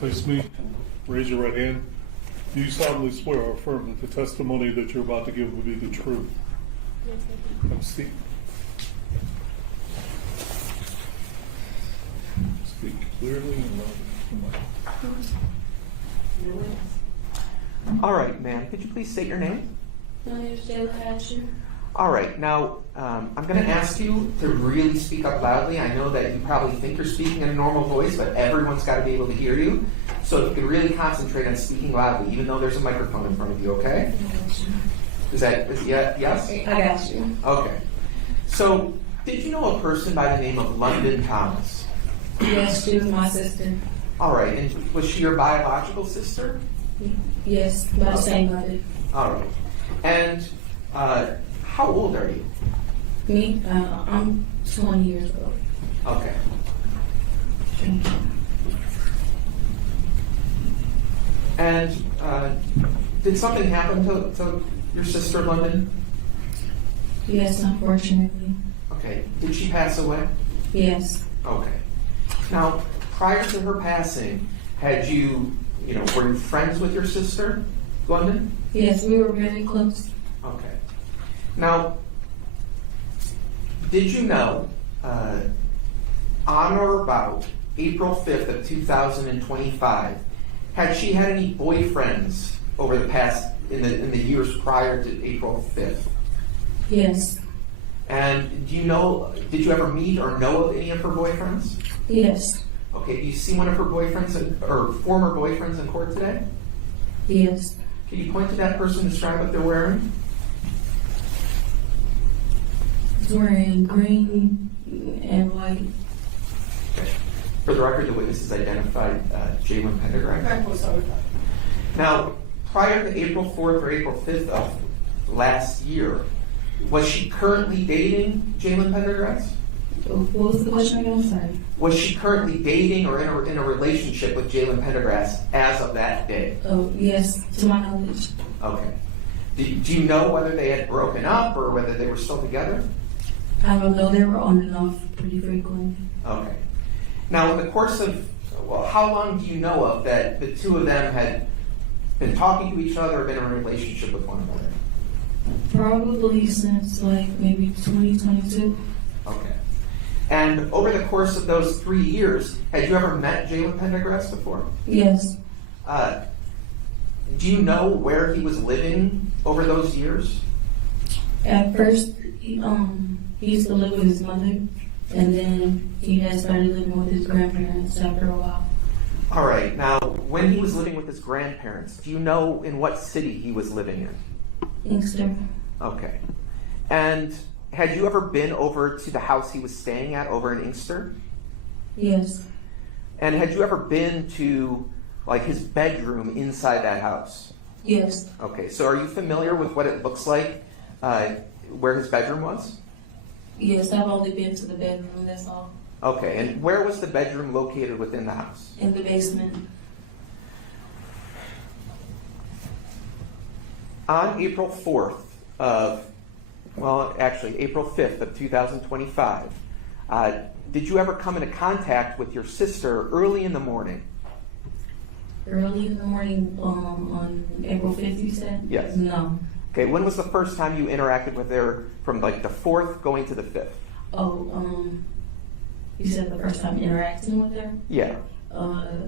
face me, raise your right hand. Do you solemnly swear or affirm that the testimony that you're about to give will be the truth? Yes, I do. Come speak. Speak clearly and loudly. All right, ma'am. Could you please state your name? My name is Jaylen. All right. Now, I'm going to ask you to really speak up loudly. I know that you probably think you're speaking in a normal voice, but everyone's got to be able to hear you. So if you can really concentrate on speaking loudly, even though there's a microphone in front of you, okay? Yes? I got you. Okay. So, did you know a person by the name of London Thomas? Yes, she was my sister. All right. And was she your biological sister? Yes, by the same mother. All right. And how old are you? Me, I'm 20 years old. Okay. And did something happen to your sister, London? Yes, unfortunately. Okay. Did she pass away? Yes. Okay. Now, prior to her passing, had you, were you friends with your sister, London? Yes, we were really close. Okay. Now, did you know, on or about April 5th of 2025, had she had any boyfriends over the past, in the years prior to April 5th? Yes. And did you ever meet or know of any of her boyfriends? Yes. Okay, do you see one of her boyfriends or former boyfriends in court today? Yes. Can you point to that person and describe what they're wearing? He's wearing green and white. Okay. For the record, the witnesses identified Jaylen Pendergrass. Now, prior to April 4th or April 5th of last year, was she currently dating Jaylen Pendergrass? What was the question again? I'm sorry. Was she currently dating or in a relationship with Jaylen Pendergrass as of that day? Oh, yes, to my knowledge. Okay. Do you know whether they had broken up or whether they were still together? I don't know. They were on and off pretty frequently. Okay. Now, in the course of, how long do you know of that the two of them had been talking to each other or been in a relationship with one another? Probably since maybe 2022. Okay. And over the course of those 3 years, had you ever met Jaylen Pendergrass before? Yes. Do you know where he was living over those years? At first, he used to live with his mother, and then he had started living with his grandparents after a while. All right. Now, when he was living with his grandparents, do you know in what city he was living in? Inkster. Okay. And had you ever been over to the house he was staying at over in Inkster? Yes. And had you ever been to his bedroom inside that house? Yes. Okay. So are you familiar with what it looks like where his bedroom was? Yes, I've only been to the bedroom, that's all. Okay. And where was the bedroom located within the house? In the basement. On April 4th April 5th of 2025, did you ever come into contact with your sister early in the morning? Early in the morning on April 5th, you said? Yes. No. Okay, when was the first time you interacted with her from the 4th going to the 5th? Oh, you said the first time interacting with her? Yeah.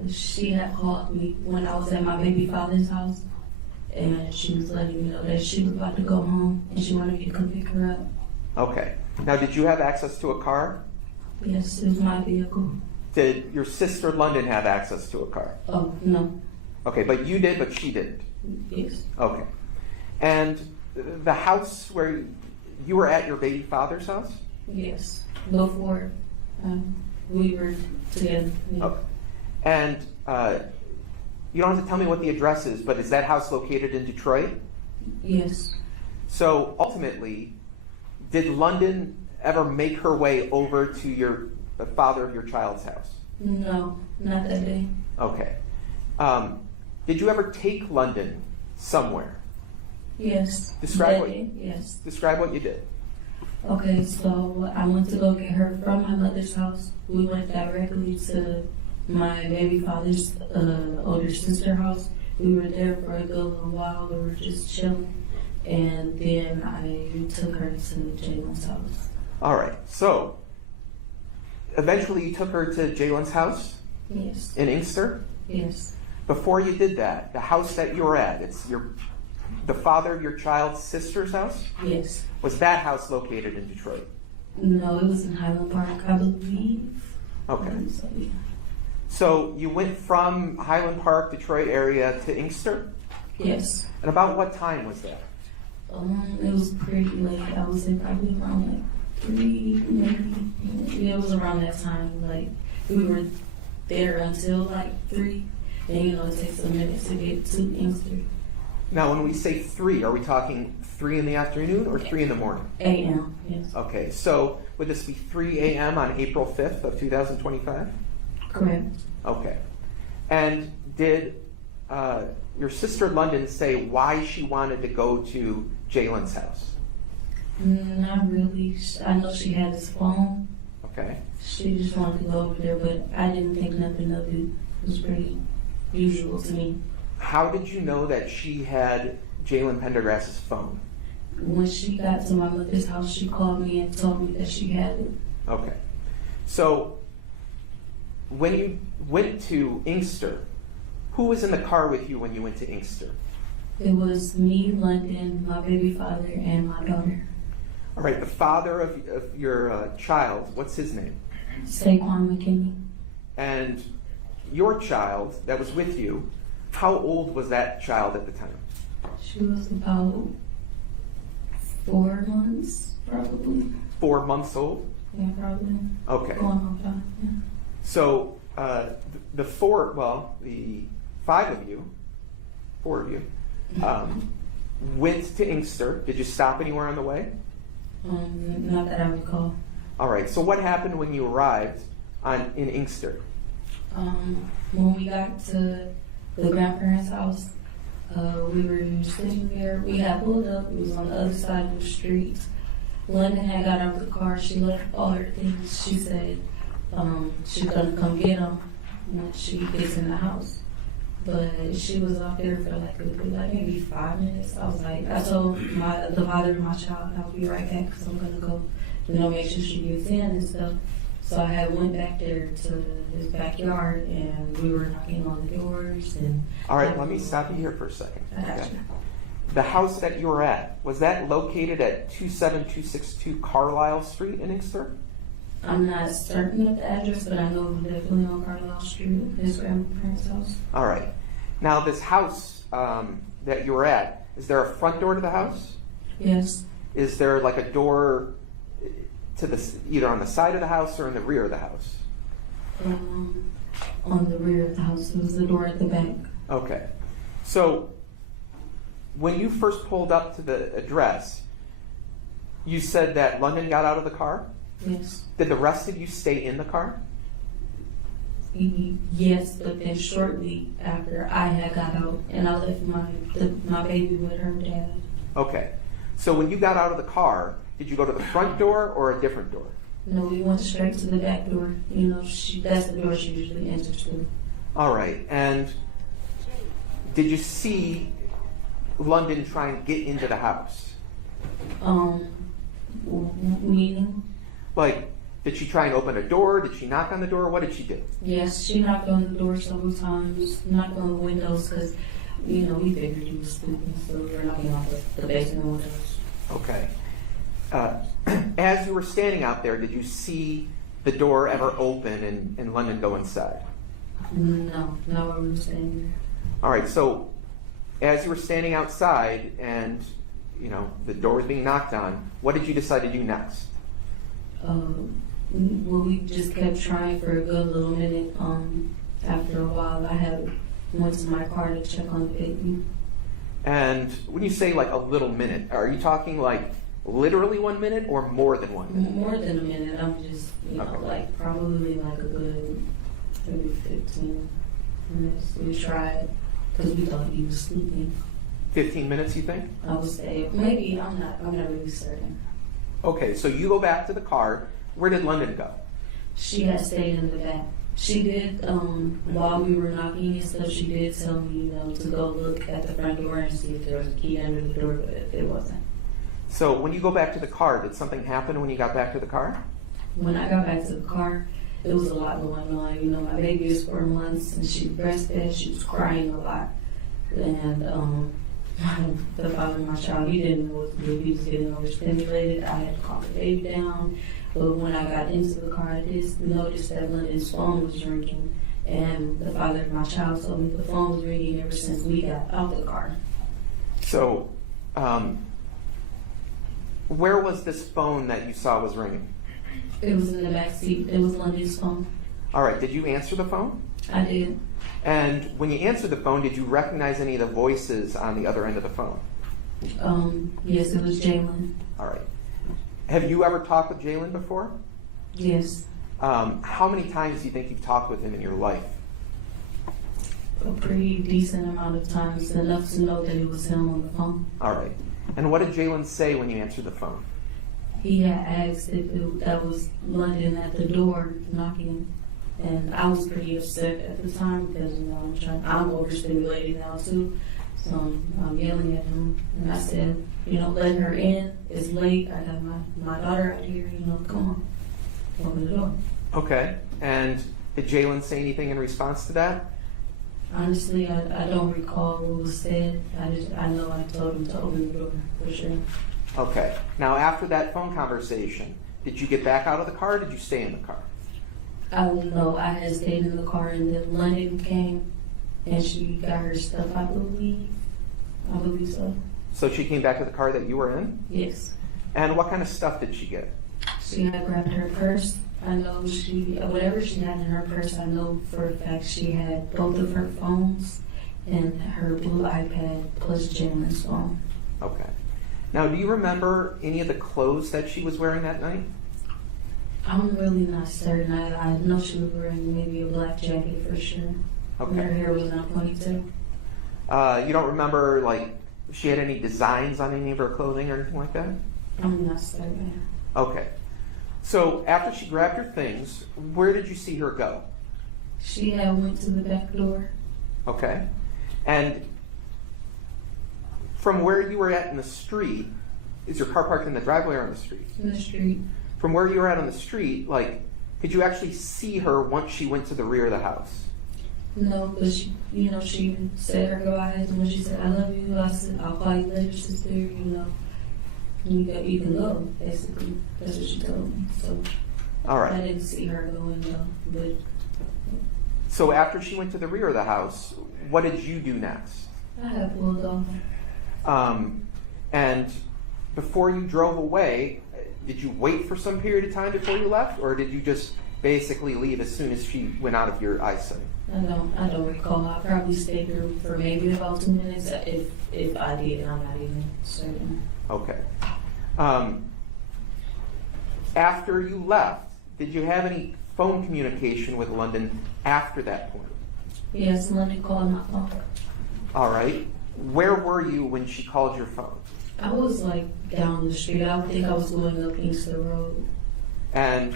She had called me when I was at my baby father's house, and she was letting me know that she was about to go home, and she wanted me to come pick her up. Okay. Now, did you have access to a car? Yes, it was my vehicle. Did your sister London have access to a car? Oh, no. Okay, but you did, but she didn't? Yes. Okay. And the house where you were at your baby father's house? Yes. Before we were together. Yeah. Okay. And you don't have to tell me what the address is, but is that house located in Detroit? Yes. So ultimately, did London ever make her way over to the father of your child's house? No, not that day. Okay. Did you ever take London somewhere? Yes. Describe what. Yes. Describe what you did. Okay, so I went to go get her from my mother's house. We went directly to my baby father's older sister house. We were there for a good little while. We were just chilling. And then I took her to Jaylen's house. All right. So eventually you took her to Jaylen's house Yes. in Inkster? Yes. Before you did that, the house that you were at, it's the father of your child's sister's house? Yes. Was that house located in Detroit? No, it was in Highland Park, I believe. Okay. So, yeah. So you went from Highland Park, Detroit area to Inkster? Yes. And about what time was that? It was pretty late. I would say probably around like 3, maybe. Yeah, it was around that time. Like, we were there until like 3. And it takes a minute to get to Inkster. Now, when we say 3, are we talking 3 in the afternoon or 3 in the morning? A.M., yes. Okay, so would this be 3 a.m. on April 5th of 2025? Correct. Okay. And did your sister London say why she wanted to go to Jaylen's house? Not really. I know she had his phone. Okay. She just wanted to go over there, but I didn't think nothing of it. It was pretty usual to me. How did you know that she had Jaylen Pendergrass's phone? When she got to my mother's house, she called me and told me that she had it. Okay. So when you went to Inkster, who was in the car with you when you went to Inkster? It was me, London, my baby father, and my daughter. All right, the father of your child, what's his name? Saquon McKinney. And your child that was with you, how old was that child at the time? She was about 4 months, probably. 4 months old? Yeah, probably. Okay. Going on 5, yeah. So the 5 of you, 4 of you, went to Inkster. Did you stop anywhere on the way? Not that I recall. All right. So what happened when you arrived in Inkster? When we got to the grandparents' house, we were sitting there. We had pulled up. It was on the other side of the street. London had got out of the car. She left all her things. She said she's gonna come get them when she gets in the house. But she was out there for like maybe 5 minutes. I told the father of my child, I'll be right back because I'm gonna go, make sure she gets in and stuff. So I had went back there to his backyard and we were knocking on the doors and. All right, let me stop you here for a second. I got you. The house that you were at, was that located at 27262 Carlisle Street in Inkster? I'm not certain of the address, but I know it was definitely on Carlisle Street, his grandparents' house. All right. Now, this house that you were at, is there a front door to the house? Yes. Is there like a door to either on the side of the house or in the rear of the house? On the rear of the house. It was the door at the back. Okay. So, when you first pulled up to the address, you said that London got out of the car? Yes. Did the rest of you stay in the car? Yes, but then shortly after I had got out and I left my baby with her dad. Okay. So when you got out of the car, did you go to the front door or a different door? No, we went straight to the back door. That's the door she usually enters through. All right. And did you see London try and get into the house? Meaning? Like, did she try and open a door? Did she knock on the door? What did she do? Yes, she knocked on the door several times, knocked on the windows because, we figured he was sleeping, so we were knocking on the basement windows. Okay. As you were standing out there, did you see the door ever open and London go inside? No, we were standing there. All right, so as you were standing outside and, the door was being knocked on, what did you decide to do next? We just kept trying for a good little minute. After a while, I went to my car to check on the baby. And when you say like a little minute, are you talking like literally 1 minute or more than 1 minute? More than a minute. I'm just, Okay. probably like a good maybe 15 minutes. We tried because we thought he was sleeping. 15 minutes, you think? I would say maybe. I'm not really certain. Okay, so you go back to the car. Where did London go? She had stayed in the back. She did, while we were knocking and stuff, she did tell me, to go look at the front door and see if there was a key under the door, but it wasn't. So when you go back to the car, did something happen when you got back to the car? When I got back to the car, there was a lot going on. My baby was 4 months and she breastfed. She was crying a lot. And the father of my child, he didn't know what to do. He was getting overstimulated. I had to calm the baby down. But when I got into the car, I just noticed that London's phone was ringing. And the father of my child told me the phone was ringing ever since we got out the car. So, where was this phone that you saw was ringing? It was in the back seat. It was London's phone. All right, did you answer the phone? I did. And when you answered the phone, did you recognize any of the voices on the other end of the phone? Yes, it was Jaylen. All right. Have you ever talked with Jaylen before? Yes. How many times do you think you've talked with him in your life? A pretty decent amount of times, enough to know that it was him on the phone. All right. And what did Jaylen say when you answered the phone? He had asked if that was London at the door knocking, and I was pretty upset at the time because I'm overstimulated now too, so I'm yelling at him, and I said, let her in. It's late. I got my daughter out here. Come on, open the door. Okay. And did Jaylen say anything in response to that? Honestly, I don't recall what was said. I know I told him to open the door for sure. Okay. Now, after that phone conversation, did you get back out of the car or did you stay in the car? I don't know. I had stayed in the car, and then London came, and she got her stuff, I believe. I believe so. So she came back to the car that you were in? Yes. And what kind of stuff did she get? She had grabbed her purse. I know whatever she had in her purse, I know for a fact she had both of her phones and her blue iPad plus Jaylen's phone. Okay. Now, do you remember any of the clothes that she was wearing that night? I'm really not certain. I know she was wearing maybe a black jacket for sure. Okay. And her hair was not ponytail. You don't remember, like, she had any designs on any of her clothing or anything like that? I'm not certain. Okay. So after she grabbed her things, where did you see her go? She had went to the back door. Okay. And from where you were at in the street, is your car parked in the driveway or on the street? In the street. From where you were at on the street, like, could you actually see her once she went to the rear of the house? No, but she said her goodbyes, and when she said, I love you, I said, I'll call you later, sister, you can go, basically. That's what she told me. So All right. I didn't see her going though. But So after she went to the rear of the house, what did you do next? I had pulled off. And before you drove away, did you wait for some period of time before you left, or did you just basically leave as soon as she went out of your eyesight? I don't recall. I probably stayed there for maybe about 2 minutes. If I did, I'm not even certain. Okay. After you left, did you have any phone communication with London after that point? Yes, London called my phone. All right. Where were you when she called your phone? I was like down the street. I think I was going up Inkster Road. And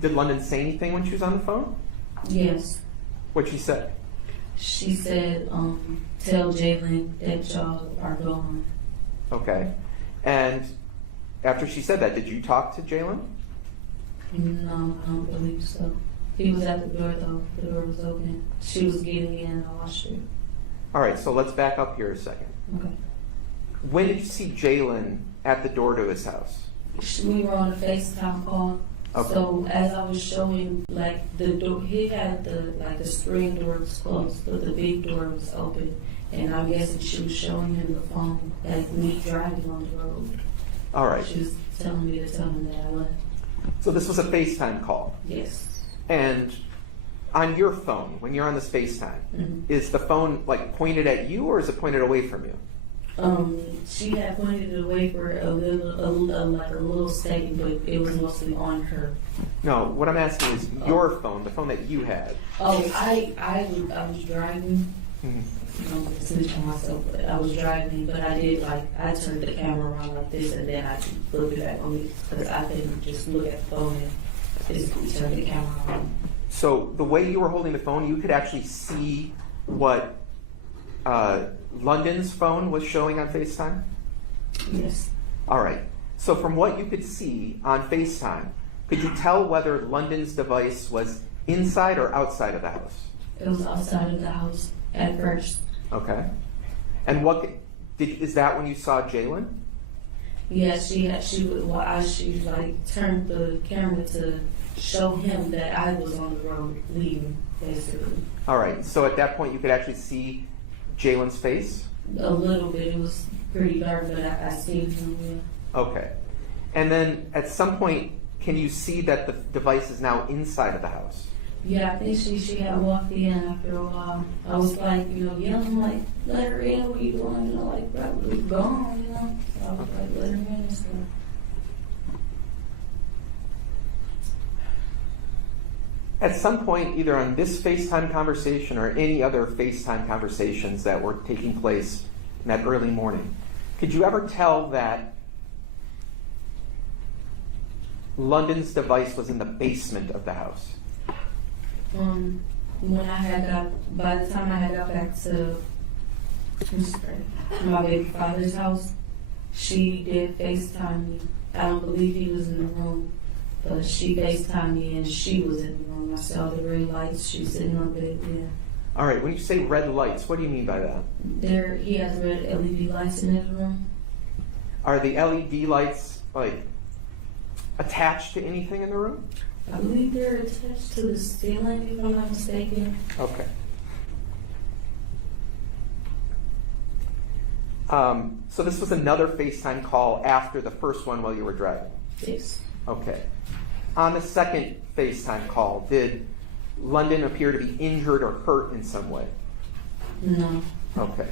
did London say anything when she was on the phone? Yes. What'd she say? She said, tell Jaylen that y'all are gone. Okay. And after she said that, did you talk to Jaylen? No, I don't believe so. He was at the door though. The door was open. She was getting in. I watched her. All right, so let's back up here a second. Okay. When did you see Jaylen at the door to his house? We were on a FaceTime call. Okay. So as I was showing, like the door, he had the screen door was closed, but the big door was open. And I'm guessing she was showing him the phone as me driving on the road. All right. She was telling me to tell him that I left. So this was a FaceTime call. Yes. And on your phone, when you're on this FaceTime, Mm-hmm. is the phone like pointed at you or is it pointed away from you? She had pointed it away for a little second, but it was mostly on her. No, what I'm asking is your phone, the phone that you had. Oh, I was driving. Mm-hmm. Snitch on myself, but I was driving, but I did I turned the camera around like this, and then I flipped it back on me because I couldn't just look at the phone and physically turn the camera on. So the way you were holding the phone, you could actually see what London's phone was showing on FaceTime? Yes. All right. So from what you could see on FaceTime, could you tell whether London's device was inside or outside of the house? It was outside of the house at first. Okay. And is that when you saw Jaylen? Yeah, she like turned the camera to show him that I was on the road leaving, basically. All right. So at that point, you could actually see Jaylen's face? A little bit. It was pretty dark, but I seen him. Yeah. Okay. And then at some point, can you see that the device is now inside of the house? Yeah, I think she had walked in after a while. I was like, yelling like, let her in, what are you doing? Like, probably gone, So I was like, let her in and stuff. At some point, either on this FaceTime conversation or any other FaceTime conversations that were taking place in that early morning, could you ever tell that London's device was in the basement of the house? By the time I had got back to my baby father's house, she did FaceTime me. I don't believe he was in the room, but she FaceTimed me and she was in the room. I saw the red lights. She was sitting on the bed, yeah. All right, when you say red lights, what do you mean by that? He has red LED lights in his room. Are the LED lights, like, attached to anything in the room? I believe they're attached to the ceiling, if I'm not mistaken. Okay. So this was another FaceTime call after the first one while you were driving? Yes. Okay. On the second FaceTime call, did London appear to be injured or hurt in some way? No. Okay.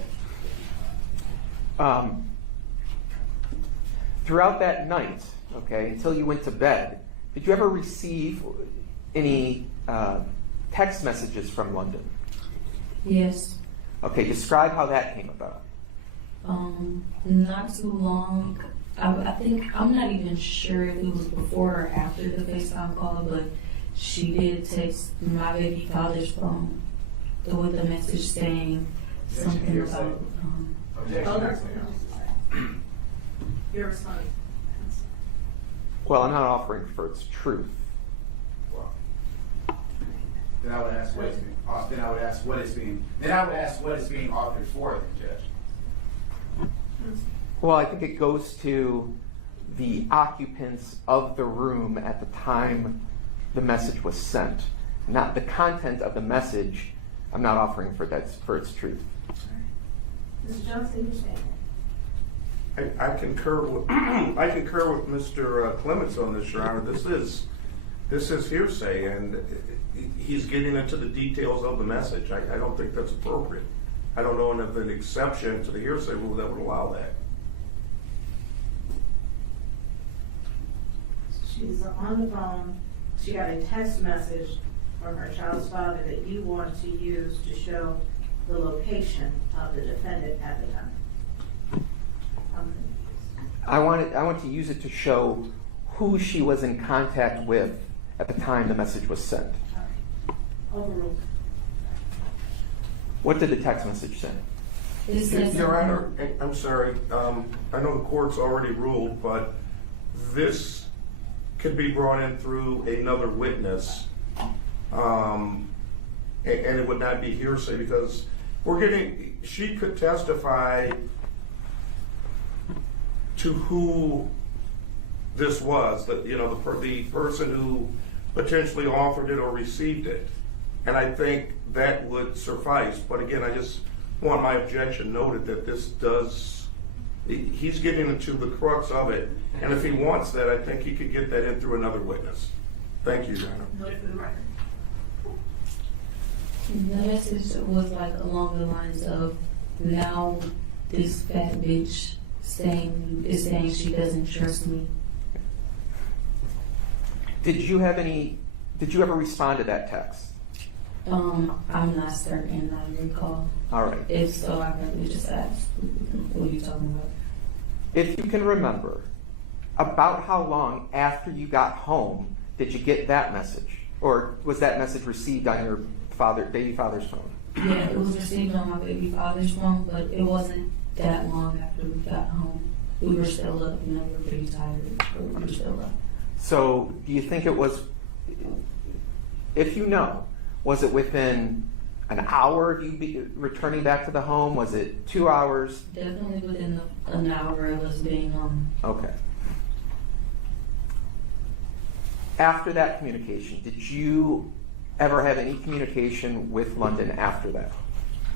Throughout that night, okay, until you went to bed, did you ever receive any text messages from London? Yes. Okay, describe how that came about. Not too long. I think, I'm not even sure if it was before or after the FaceTime call, but she did text my baby father's phone with a message saying something about. Your response. Well, I'm not offering for its truth. Well, then I would ask what it's being offered for, then, Judge. Well, I think it goes to the occupants of the room at the time the message was sent, not the content of the message. I'm not offering for its truth. Mr. Johnson, you say. I concur with Mr. Clements on this, Your Honor. This is hearsay, and he's getting into the details of the message. I don't think that's appropriate. I don't know of an exception to the hearsay rule that would allow that. She's on the phone. She got a text message from her child's father that you want to use to show the location of the defendant at the time. I want to use it to show who she was in contact with at the time the message was sent. Overruled. What did the text message say? It says Your Honor, I'm sorry. I know the court's already ruled, but this could be brought in through another witness, and it would not be hearsay because she could testify to who this was, the person who potentially offered it or received it. And I think that would suffice. But again, I just want my objection noted that he's getting into the crux of it. And if he wants that, I think he could get that in through another witness. Thank you, Your Honor. Noted for the record. the message was like along the lines of, now this fat bitch is saying she doesn't trust me. Did you ever respond to that text? I'm not certain, I recall. All right. If so, I probably just asked, what are you talking about? If you can remember, about how long after you got home did you get that message? Or was that message received on your baby father's phone? Yeah, it was received on my baby father's phone, but it wasn't that long after we got home. We were still up, we were pretty tired, but we were still up. So do you think it was, if you know, was it within an hour of you returning back to the home? Was it 2 hours? Definitely within an hour of us being home. Okay. After that communication, did you ever have any communication with London after that?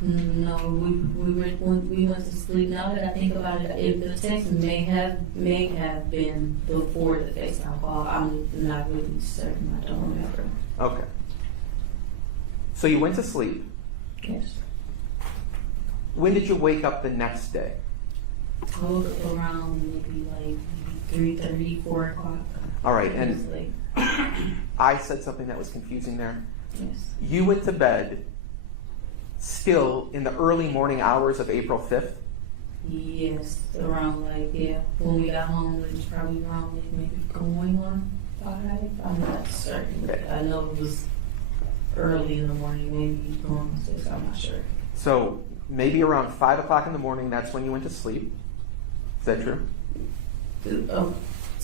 No, we went to sleep. Now that I think about it, if the text may have been before the FaceTime call, I'm not really certain. I don't remember. Okay. So you went to sleep. Yes. When did you wake up the next day? I woke up around maybe like 3:30, 4 o'clock. All right, It was and late. I said something that was confusing there. Yes. You went to bed still in the early morning hours of April 5th? Yes, around like, yeah. When we got home, it was probably around like maybe going on 5. I'm not certain. Okay. I know it was early in the morning, maybe going on 6. I'm not sure. So maybe around 5 o'clock in the morning, that's when you went to sleep. Is that true?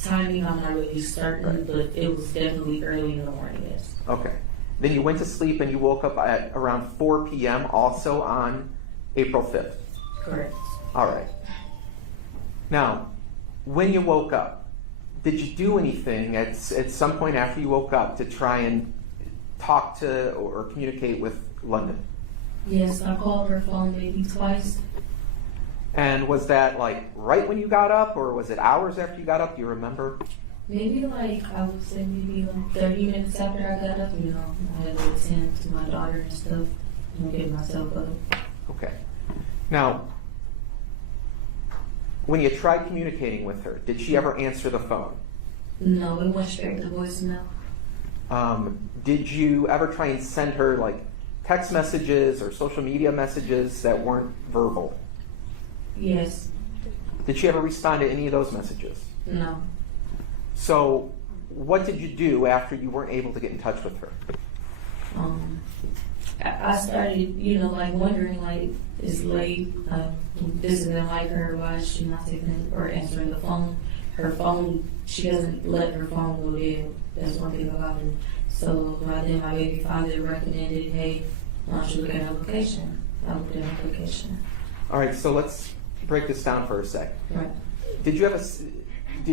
Timing, I'm not really certain, but it was definitely early in the morning, yes. Okay. Then you went to sleep and you woke up at around 4 p.m. also on April 5th. Correct. All right. Now, when you woke up, did you do anything at some point after you woke up to try and talk to or communicate with London? Yes, I called her phone maybe twice. And was that like right when you got up, or was it hours after you got up? Do you remember? Maybe like, I would say maybe like 30 minutes after I got up, I had to attend to my daughter and stuff, get myself up. Okay. Now, when you tried communicating with her, did she ever answer the phone? No, it went straight to voicemail. Did you ever try and send her like text messages or social media messages that weren't verbal? Yes. Did she ever respond to any of those messages? No. So what did you do after you weren't able to get in touch with her? I started, like wondering, like, it's late. This isn't like her. Why is she not taking or answering the phone? Her phone, she doesn't let her phone go dead. That's one thing about her. So then my baby father recommended, hey, why don't you look at her location? I looked at her location. All right, so let's break this down for a sec. Right. Did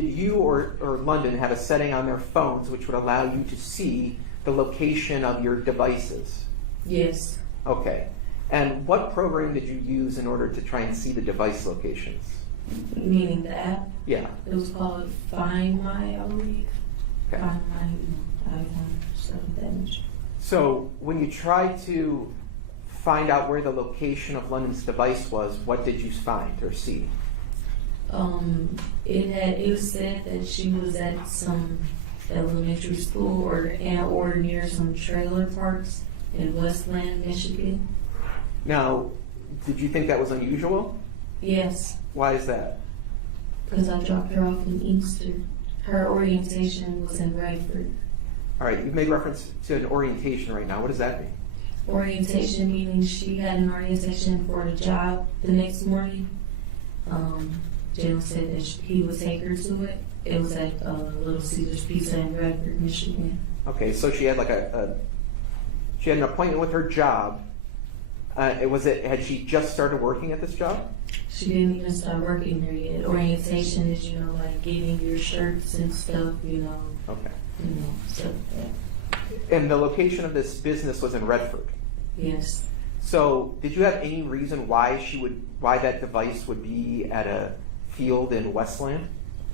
you or London have a setting on their phones which would allow you to see the location of your devices? Yes. Okay. And what program did you use in order to try and see the device locations? Meaning the app? Yeah. It was called Find My, I believe. Okay. Find My iPhone, stuff of that nature. So when you tried to find out where the location of London's device was, what did you find or see? It was said that she was at some elementary school or near some trailer parks in Westland, Michigan. Now, did you think that was unusual? Yes, Why is that? because I dropped her off in Inkster. Her orientation was in Radford. All right, you've made reference to an orientation right now. What does that mean? Orientation meaning she had an orientation for the job the next morning. Jaylen said that he would take her to it. It was at Little Caesar's Pizza in Radford, Michigan. Okay, so she had like she had an appointment with her job. Had she just started working at this job? She didn't even start working there yet. Orientation is, like getting your shirts and stuff, Okay. stuff like that. And the location of this business was in Redford. Yes. So, did you have any reason why that device would be at a field in Westland?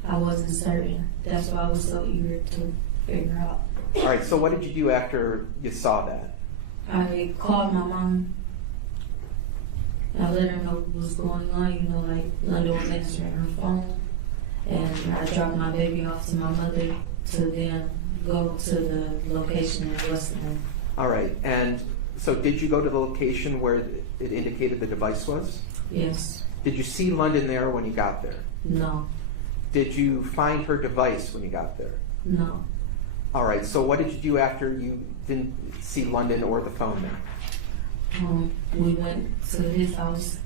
I wasn't certain. That's why I was so eager to figure out. All right, so what did you do after you saw that? I called my mom. I let her know what was going on, like London was answering her phone. And I dropped my baby off to my mother to then go to the location in Westland. All right, and so did you go to the location where it indicated the device was? Yes. Did you see London there when you got there? No. Did you find her device when you got there? No. All right, so what did you do after you didn't see London or the phone there? We went to his house,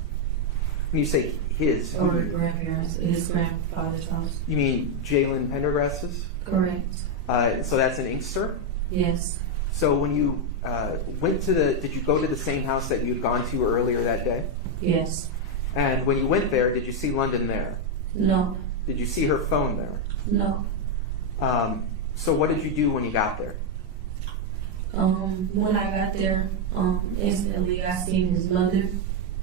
When you say his, or his grandfather's house. you mean Jaylen Pendergrass's? Correct. So that's in Inkster? Yes. So when you did you go to the same house that you'd gone to earlier that day? Yes. And when you went there, did you see London there? No. Did you see her phone there? No. So what did you do when you got there? When I got there, instantly I seen his mother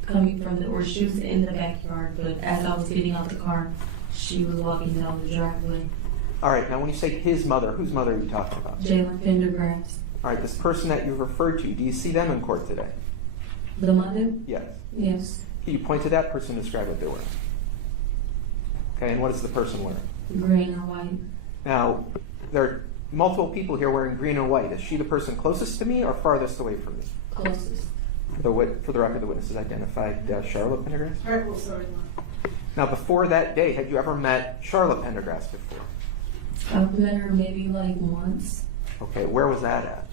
coming from or she was in the backyard, but as I was getting out the car, she was walking down the driveway. All right, now when you say his mother, whose mother are you talking about? Jaylen Pendergrass. All right, this person that you referred to, do you see them in court today? The mother? Yes. Yes. Can you point to that person and describe what they're wearing? Okay, and what is the person wearing? Green and white. Now, there are multiple people here wearing green and white. Is she the person closest to me or farthest away from me? Closest. For the record, the witness is identified Charlotte Pendergrass. Right, well, sorry. Now, before that day, had you ever met Charlotte Pendergrass before? I've met her maybe like once. Okay, where was that at?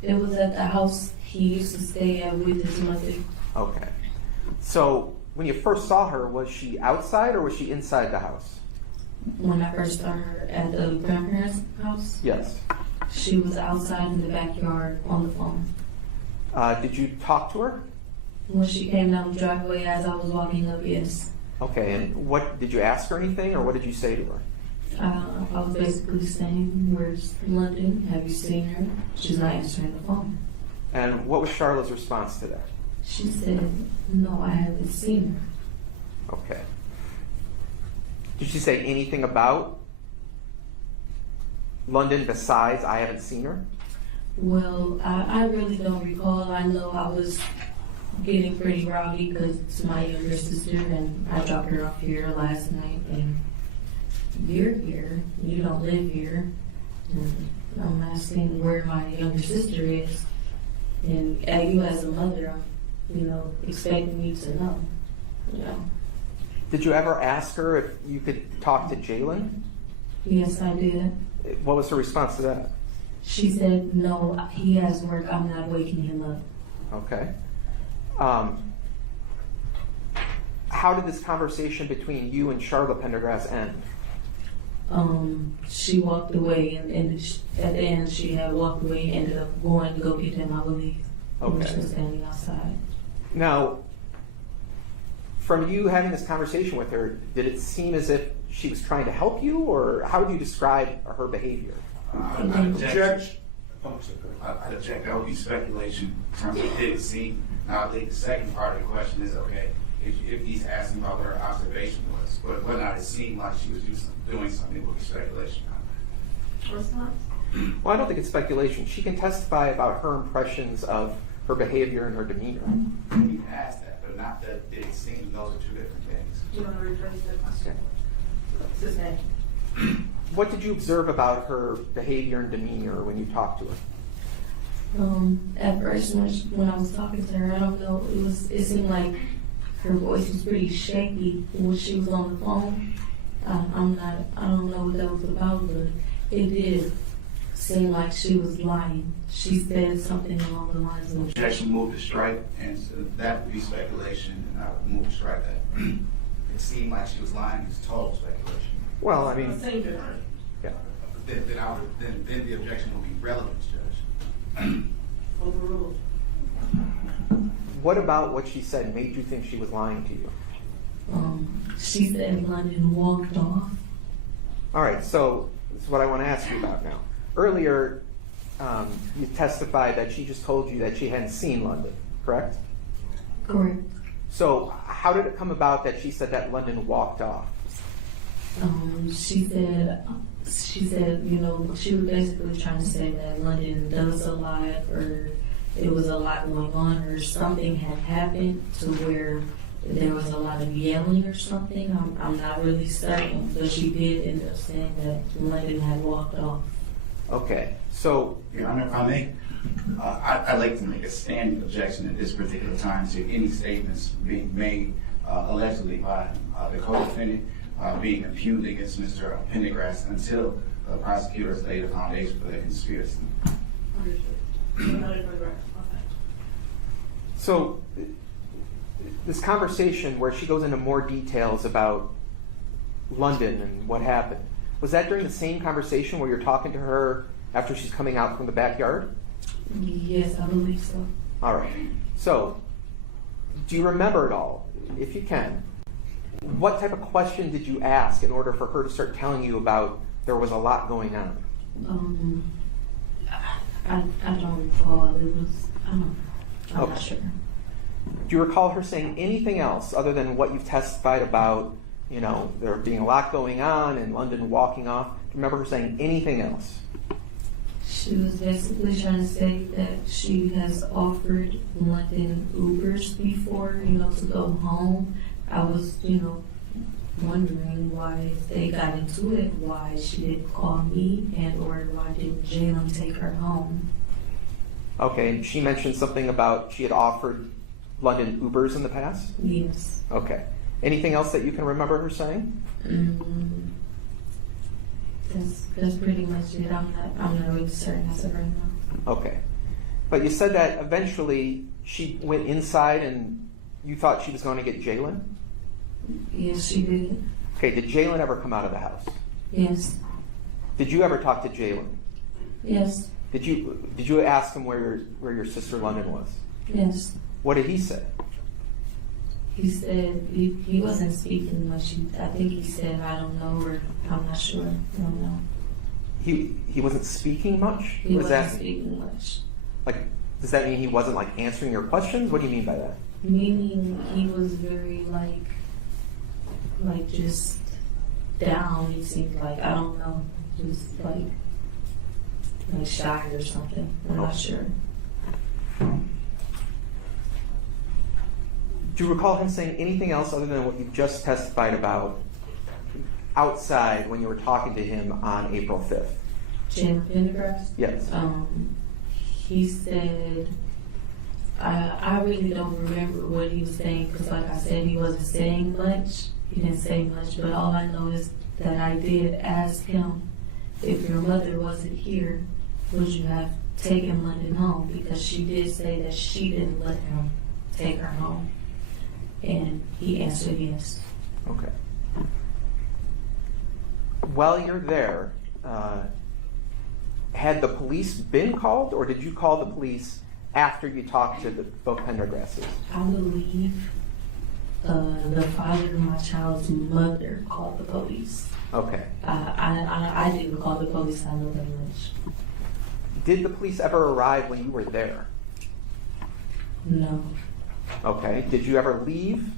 It was at the house he used to stay at with his mother. Okay. So, when you first saw her, was she outside or was she inside the house? When I first saw her at the grandparents' house, Yes. she was outside in the backyard on the phone. Did you talk to her? When she came down the driveway as I was walking up, yes. Okay, and what did you ask her anything or what did you say to her? I was basically saying, "Where's London? Have you seen her?" She's not answering the phone. And what was Charlotte's response to that? She said, "No, I haven't seen her." Okay. Did she say anything about London besides "I haven't seen her"? Well, I really don't recall. I know I was getting pretty rowdy because it's my younger sister, and I dropped her off here last night, and you're here. You don't live here. And I'm asking where my younger sister is. And you as a mother, expecting me to know. Did you ever ask her if you could talk to Jaylen? Yes, I did. What was her response to that? She said, "No, he has work. I'm not waking him up." Okay. How did this conversation between you and Charlotte Pendergrass end? She walked away, and at the end, she had walked away and ended up going to go get him, I believe. When she was standing outside. Now, from you having this conversation with her, did it seem as if she was trying to help you, or how would you describe her behavior? I object. I object. That would be speculation in terms of what did see. Now, I think the second part of the question is, okay, if he's asking about what her observation was, but whether or not it seemed like she was doing something, it would be speculation. Response? Well, I don't think it's speculation. She can testify about her impressions of her behavior and her demeanor. You can ask that, but not that it seems those are two different things. Do you want to rephrase that question? Okay. What's his name? What did you observe about her behavior and demeanor when you talked to her? At first, when I was talking to her, I don't know, it seemed like her voice was pretty shaky when she was on the phone. I don't know what that was about, but it did seem like she was lying. She said something along the lines of, Objection, move to strike, and so that would be speculation, and I would move to strike that. It seemed like she was lying. It's total speculation. Well, I mean, Same difference. yeah. Then the objection would be relevance, Judge. Overruled. What about what she said made you think she was lying to you? she said London walked off. All right, so this is what I want to ask you about now. Earlier, you testified that she just told you that she hadn't seen London, correct? Correct. So how did it come about that she said that London walked off? She said, she was basically trying to say that London does a lot, or it was a lot going on, or something had happened to where there was a lot of yelling or something. I'm not really certain, but she did end up saying that London had walked off. Okay, so Your Honor, if I may, I'd like to make a standing objection at this particular time to any statements being made allegedly by the co-defendant being impugned against Mr. Pendergrass until the prosecutors laid a foundation for that conspiracy. So, this conversation where she goes into more details about London and what happened, was that during the same conversation where you're talking to her after she's coming out from the backyard? Yes, I believe so. All right. So, do you remember it all? If you can, what type of question did you ask in order for her to start telling you about there was a lot going on? I don't recall. It was, I'm Okay. not sure. Do you recall her saying anything else other than what you've testified about, you know, there being a lot going on and London walking off? Do you remember her saying anything else? She was basically trying to say that she has offered London Ubers before, to go home. I was, wondering why they got into it, why she didn't call me, and or why didn't Jaylen take her home. Okay, and she mentioned something about she had offered London Ubers in the past? Yes. Okay. Anything else that you can remember her saying? That's pretty much it. I'm not really certain as of right now. Okay. But you said that eventually she went inside and you thought she was going to get Jaylen? Yes, she did. Okay, did Jaylen ever come out of the house? Yes. Did you ever talk to Jaylen? Yes. Did you ask him where your sister London was? Yes. What did he say? He said he wasn't speaking much. I think he said, I don't know, or I'm not sure. I don't know. He wasn't speaking much? He What does wasn't that mean? speaking much. Like, does that mean he wasn't like answering your questions? What do you mean by that? Meaning he was very like just down, it seemed like. I don't know. Just like shy or something. I'm not sure. Do you recall him saying anything else other than what you just testified about outside when you were talking to him on April 5th? Charlotte Pendergrass? Yes. He said, I really don't remember what he was saying because, like I said, he wasn't saying much. He didn't say much, but all I know is that I did ask him, if your mother wasn't here, would you have taken London home? Because she did say that she didn't let him take her home. And he answered yes. Okay. While you're there, had the police been called, or did you call the police after you talked to both Pendergrasses? I believe the father of my child's mother called the police. Okay. I didn't call the police. I know that much. Did the police ever arrive when you were there? No. Okay. Did you ever leave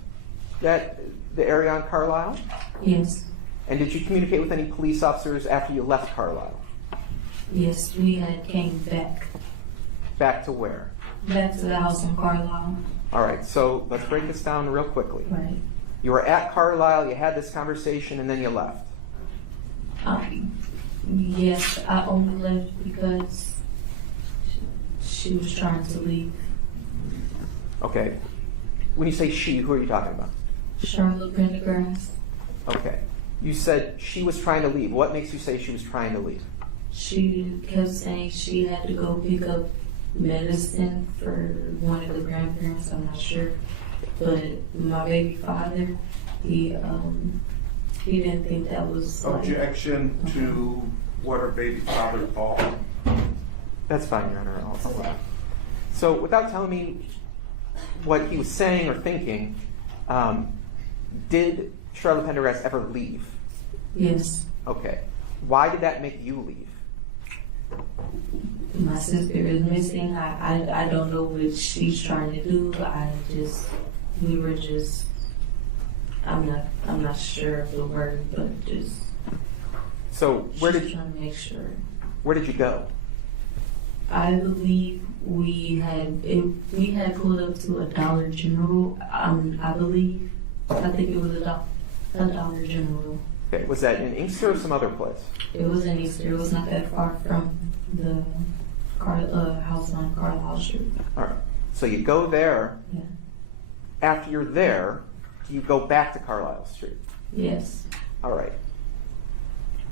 the area on Carlisle? Yes. And did you communicate with any police officers after you left Carlisle? Yes, we had came back. Back to where? Back to the house in Carlisle. All right, so let's break this down real quickly. Right. You were at Carlisle, you had this conversation, and then you left. Yes, I only left because she was trying to leave. Okay. When you say she, who are you talking about? Charlotte Pendergrass. Okay. You said she was trying to leave. What makes you say she was trying to leave? She kept saying she had to go pick up medicine for one of the grandparents. I'm not sure, but my baby father, he didn't think that was Objection to what her baby father called. That's fine, Your Honor. So, without telling me what he was saying or thinking, did Charlotte Pendergrass ever leave? Yes. Okay. Why did that make you leave? My sister is missing. I don't know what she's trying to do. I'm not sure of the word, but just. So She's trying to make sure. Where did you go? I believe we had pulled up to a Dollar General. I believe. I think it was a Dollar General. Okay. Was that in Inkster or some other place? It was in Easter. It was not that far from the house on Carlisle Street. All right. So you go there. Yeah. After you're there, do you go back to Carlisle Street? Yes. All right.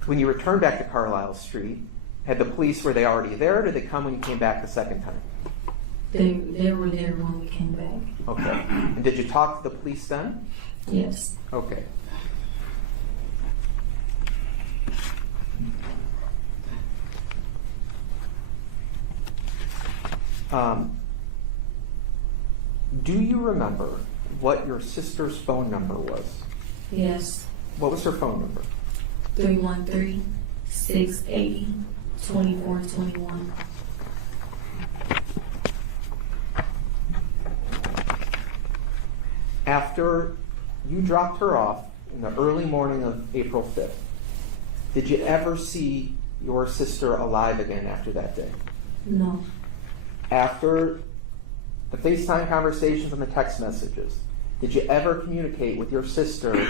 when you returned back to Carlisle Street, had the police, were they already there, or did they come when you came back the second time? They were there when we came back. Okay. And did you talk to the police then? Yes. Okay. Do you remember what your sister's phone number was? Yes. What was her phone number? 313-680-2421. After you dropped her off in the early morning of April 5th, did you ever see your sister alive again after that day? No. After the FaceTime conversations and the text messages, did you ever communicate with your sister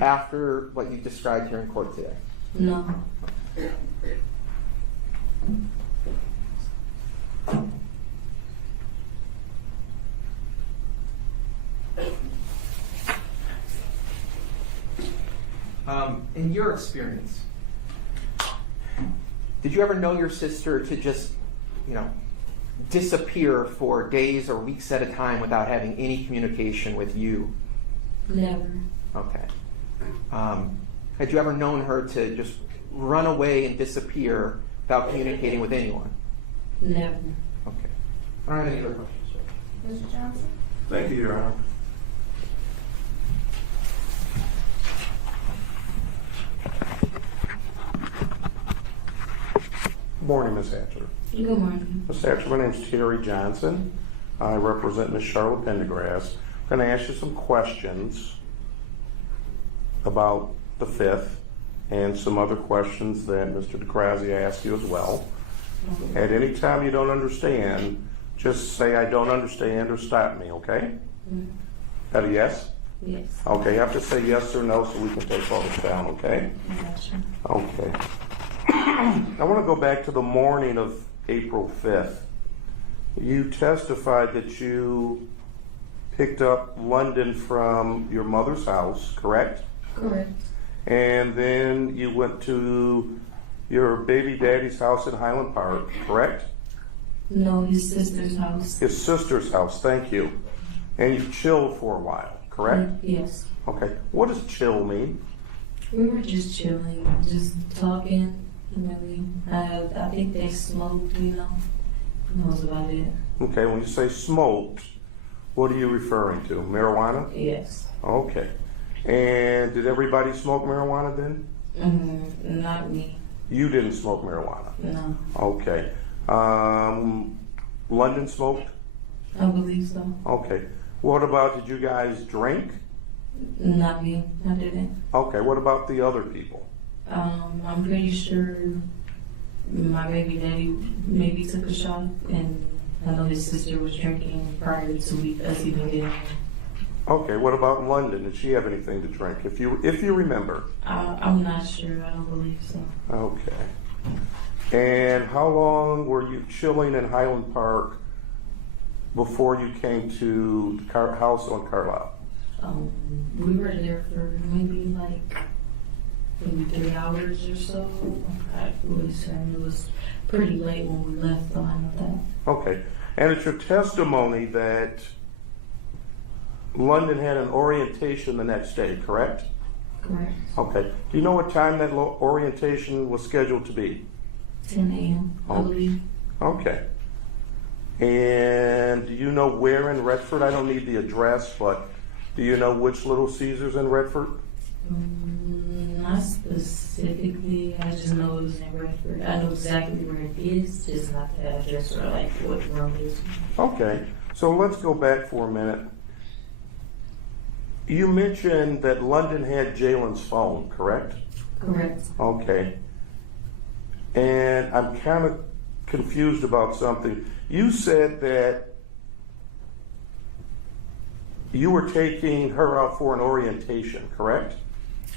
after what you described here in court today? No. In your experience, did you ever know your sister to just, disappear for days or weeks at a time without having any communication with you? Never. Okay. Had you ever known her to just run away and disappear without communicating with anyone? Never. Okay. I don't have any other questions, sir. Mr. Johnson? Thank you, Your Honor. Good morning, Ms. Hatcher. Good morning. Ms. Hatcher, my name's Terry Johnson. I represent Ms. Charlotte Pendergrass. I'm going to ask you some questions about the 5th and some other questions that Mr. DeCrazia asked you as well. At any time you don't understand, just say I don't understand or stop me, okay? That a yes? Yes. Okay, you have to say yes or no so we can take all this down, okay? Gotcha. Okay. I want to go back to the morning of April 5th. You testified that you picked up London from your mother's house, correct? Correct. And then you went to your baby daddy's house in Highland Park, correct? No, his sister's house. His sister's house, thank you. And you chilled for a while, correct? Yes. Okay. What does chill mean? We were just chilling, just talking. Really, I think they smoked. That was about it. Okay, when you say smoked, what are you referring to? Marijuana? Yes. Okay. And did everybody smoke marijuana then? Not me. You didn't smoke marijuana? No. Okay. London smoked? I believe so. Okay. What about, did you guys drink? Not me. I didn't. Okay. What about the other people? I'm pretty sure my baby daddy maybe took a shot, and I know his sister was drinking prior to us even getting there. Okay. What about London? Did she have anything to drink? If you remember. I'm not sure. I don't believe so. Okay. And how long were you chilling in Highland Park before you came to the house on Carlisle? We were there for maybe 3 hours or so. I really certain it was pretty late when we left, though. I know that. Okay. And it's your testimony that London had an orientation the next day, correct? Correct. Okay. Do you know what time that orientation was scheduled to be? 10 a.m. I believe. Okay. And do you know where in Redford? I don't need the address, but do you know which Little Caesars in Redford? Not specifically. I just know it was in Redford. I know exactly where it is, just not the address or what room it is. Okay. So let's go back for a minute. You mentioned that London had Jaylen's phone, correct? Correct. Okay. And I'm kind of confused about something. You said that you were taking her out for an orientation, correct?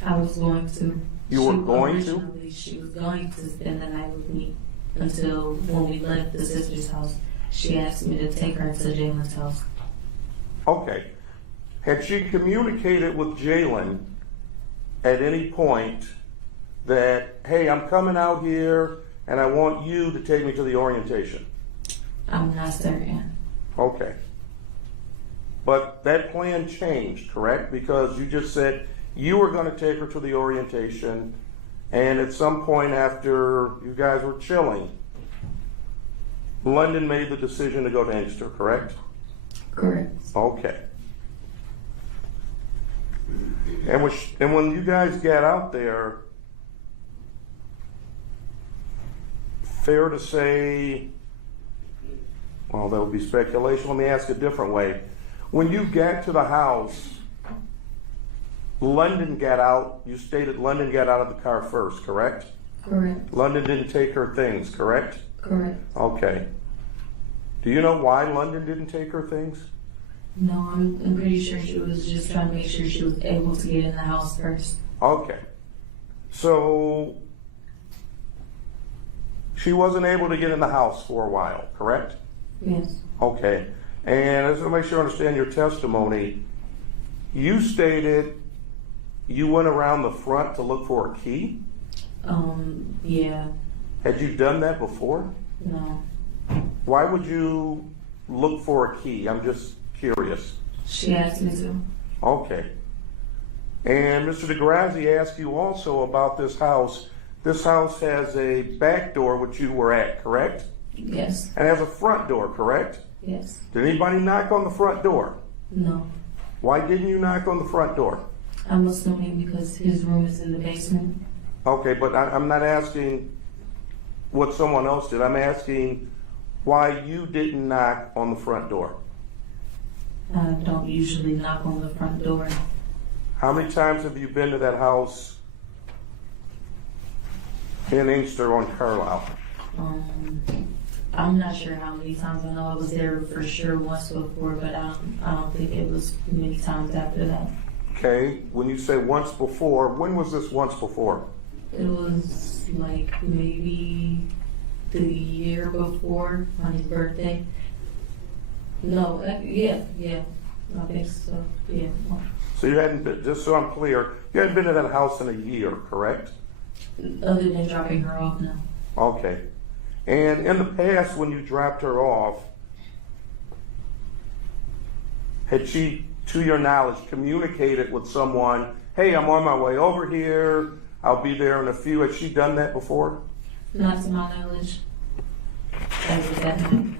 I was going to. You were going to? Originally, she was going to spend the night with me until when we left the sister's house. She asked me to take her to Jaylen's house. Okay. Had she communicated with Jaylen at any point that, hey, I'm coming out here and I want you to take me to the orientation? I'm not certain. Okay. But that plan changed, correct? Because you just said you were going to take her to the orientation, and at some point after you guys were chilling, London made the decision to go to Inkster, correct? Correct. Okay. And when you guys got out there, fair to say, well, that would be speculation. Let me ask a different way. When you got to the house, London got out, you stated London got out of the car first, correct? Correct. London didn't take her things, correct? Correct. Okay. Do you know why London didn't take her things? No, I'm pretty sure she was just trying to make sure she was able to get in the house first. Okay. So she wasn't able to get in the house for a while, correct? Yes. Okay. And I just want to make sure I understand your testimony. You stated you went around the front to look for a key? Yeah. Had you done that before? No. Why would you look for a key? I'm just curious. She asked me to. Okay. And Mr. DeGrazzi asked you also about this house. This house has a back door which you were at, correct? Yes. And has a front door, correct? Yes. Did anybody knock on the front door? No. Why didn't you knock on the front door? I'm assuming because his room is in the basement. Okay, but I'm not asking what someone else did. I'm asking why you didn't knock on the front door. I don't usually knock on the front door. How many times have you been to that house in Inkster on Carlisle? I'm not sure how many times. I know I was there for sure once before, but I don't think it was many times after that. Okay, when you say once before, when was this once before? It was like maybe the year before on his birthday. No, yeah, I think so, yeah. So you hadn't been, just so I'm clear, you hadn't been to that house in a year, correct? Other than dropping her off, no. Okay. And in the past, when you dropped her off, had she, to your knowledge, communicated with someone, hey, I'm on my way over here, I'll be there in a few. Had she done that before? Not to my knowledge. As of that night, no.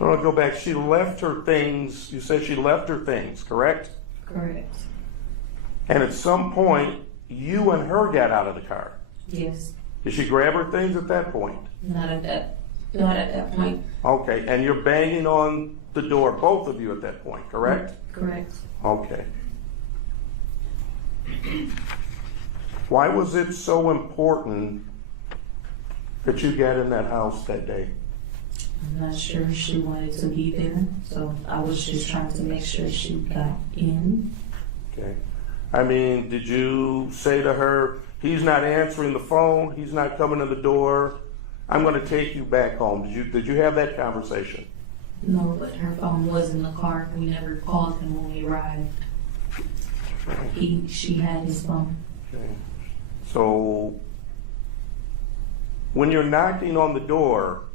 I want to go back. She left her things, you said she left her things, correct? Correct. And at some point, you and her got out of the car. Yes. Did she grab her things at that point? Not at that point. Okay, and you're banging on the door, both of you at that point, correct? Correct. Okay. Why was it so important that you got in that house that day? I'm not sure she wanted to be there, so I was just trying to make sure she got in. Okay. I mean, did you say to her, he's not answering the phone, he's not coming to the door, I'm going to take you back home? Did you have that conversation? No, but her phone was in the car. We never called him when we arrived. She had his phone. Okay. So, when you're knocking on the door,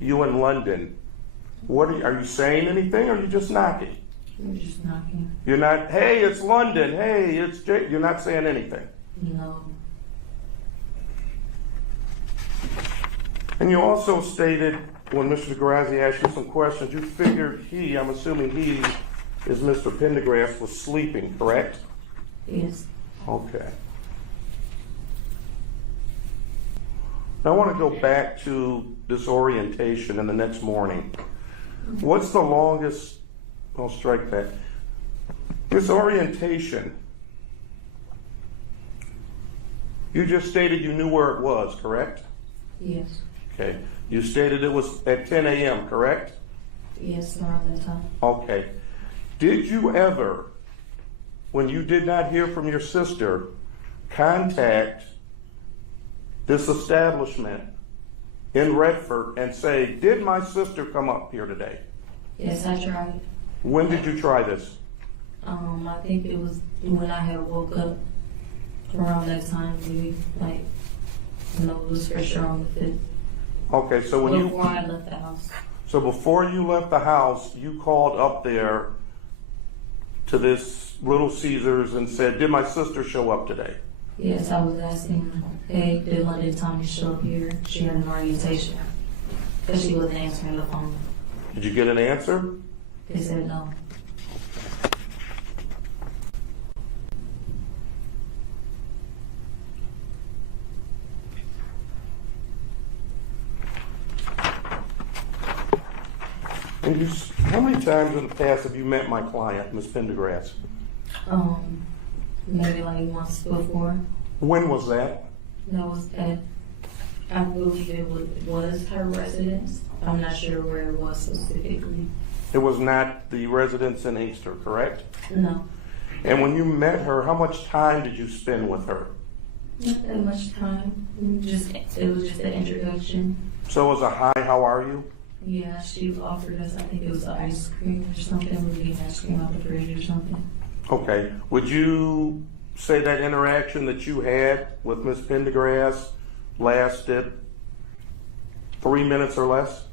you in London, are you saying anything, or are you just knocking? We're just knocking. You're not, hey, it's London, hey, it's Jay. You're not saying anything. No. And you also stated, when Mr. DeGrazzi asked you some questions, you figured I'm assuming he is Mr. Pendergrass, was sleeping, correct? Yes. Okay. Now I want to go back to this orientation in the next morning. What's the longest, I'll strike that. This orientation, you just stated you knew where it was, correct? Yes. Okay. You stated it was at 10 a.m., correct? Yes, around that time. Okay. Did you ever, when you did not hear from your sister, contact this establishment in Redford and say, did my sister come up here today? Yes, I tried. When did you try this? I think it was when I had woke up around that time, maybe like, it was for sure on the 5th. Okay, so when Before I left the house. So before you left the house, you called up there to this Little Caesars and said, did my sister show up today? Yes, I was asking, hey, did London Tommy show up here? She had an orientation. Because she wasn't answering the phone. Did you get an answer? They said no. And how many times in the past have you met my client, Ms. Pendergrass? Maybe like once before. When was that? That was at, I believe it was her residence. I'm not sure where it was specifically. It was not the residence in Inkster, correct? No, And when you met her, how much time did you spend with her? not that much time. It was just an introduction. So it was a hi, how are you? Yeah, she offered us, I think it was ice cream or something. We were getting ice cream out the fridge or something. Okay. Would you say that interaction that you had with Ms. Pendergrass lasted 3 minutes or less?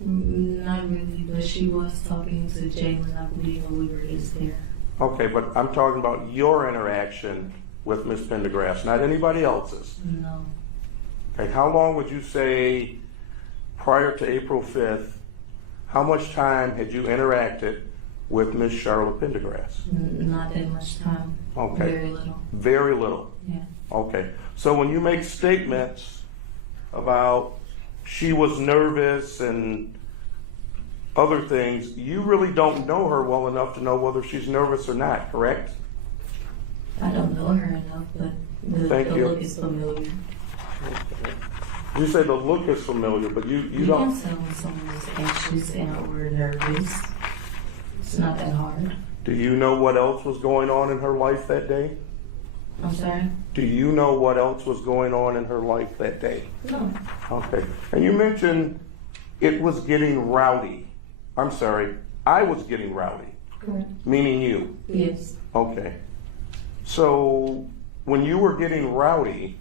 Not really, but she was talking to Jaylen, I believe, when we were just there. Okay, but I'm talking about your interaction with Ms. Pendergrass, not anybody else's. No, Okay, how long would you say prior to April 5th, how much time had you interacted with Ms. Charlotte Pendergrass? not that much time. Okay. Very little. Very little. Yeah. Okay, so when you make statements about she was nervous and other things, you really don't know her well enough to know whether she's nervous or not, correct? I don't know her enough, but Thank the you. look is familiar. You say the look is familiar, but you You don't. can tell when someone is anxious or nervous. It's not that hard. Do you know what else was going on in her life that day? I'm sorry? Do you know what else was going on in her life that day? No. Okay. And you mentioned it was getting rowdy. I'm sorry, I was getting rowdy, Correct. meaning you. Yes. Okay. So when you were getting rowdy,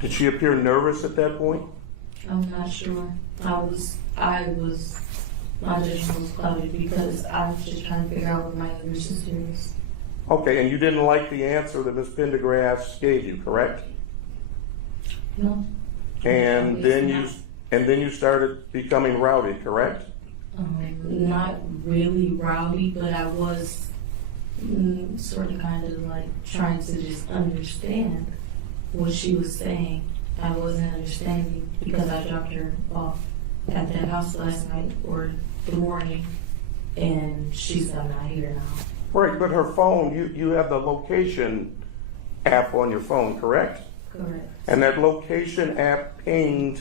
did she appear nervous at that point? I'm not sure. My judgment was clouded because I was just trying to figure out what my younger sister is. Okay, and you didn't like the answer that Ms. Pendergrass gave you, correct? No. And Obviously then you started becoming rowdy, correct? Not really rowdy, but I was sort of kind of like trying to just understand what she was saying. I wasn't understanding because I dropped her off at that house last night or the morning, and she said, I'm not here now. Right, but her phone, you have the location app on your phone, correct? Correct. And that location app pinged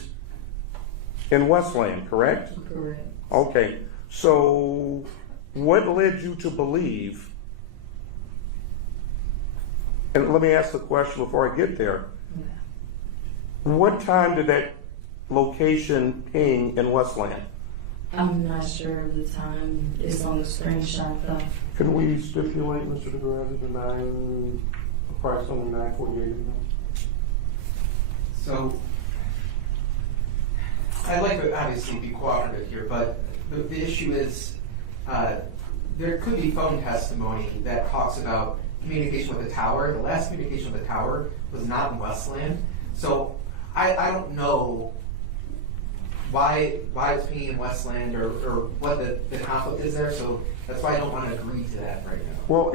in Westland, correct? Correct. Okay, so what led you to believe, and let me ask the question before I get there, Yeah. what time did that location ping in Westland? I'm not sure of the time. It's on the screenshot though. Can we stipulate, Mr. DeGrasse, approximately 9:48? So, I'd like to obviously be cooperative here, but the issue is, there could be phone testimony that talks about communication with the tower. The last communication with the tower was not in Westland. So, I don't know why it's being in Westland or what the conflict is there. So that's why I don't want to agree to that right now. Well,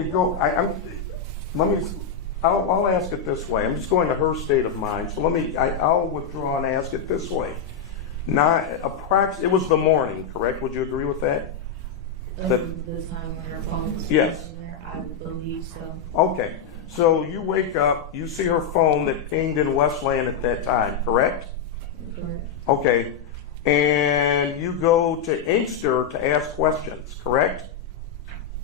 I'll ask it this way. I'm just going to her state of mind. So I'll withdraw and ask it this way. It was the morning, correct? Would you agree with that? The time when her phone was Yes. in there, I would believe so. Okay. So you wake up, you see her phone that pinged in Westland at that time, correct? Correct. Okay. And you go to Inkster to ask questions, correct?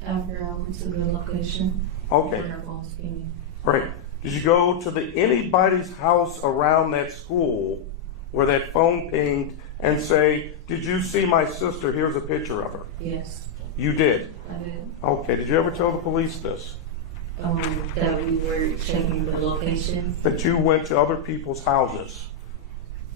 After I went to the location. Okay. Where her phone was pinging. Right. Did you go to anybody's house around that school where that phone pinged and say, did you see my sister? Here's a picture of her. Yes, You did? I did. Okay, did you ever tell the police this? That we were checking the location. That you went to other people's houses?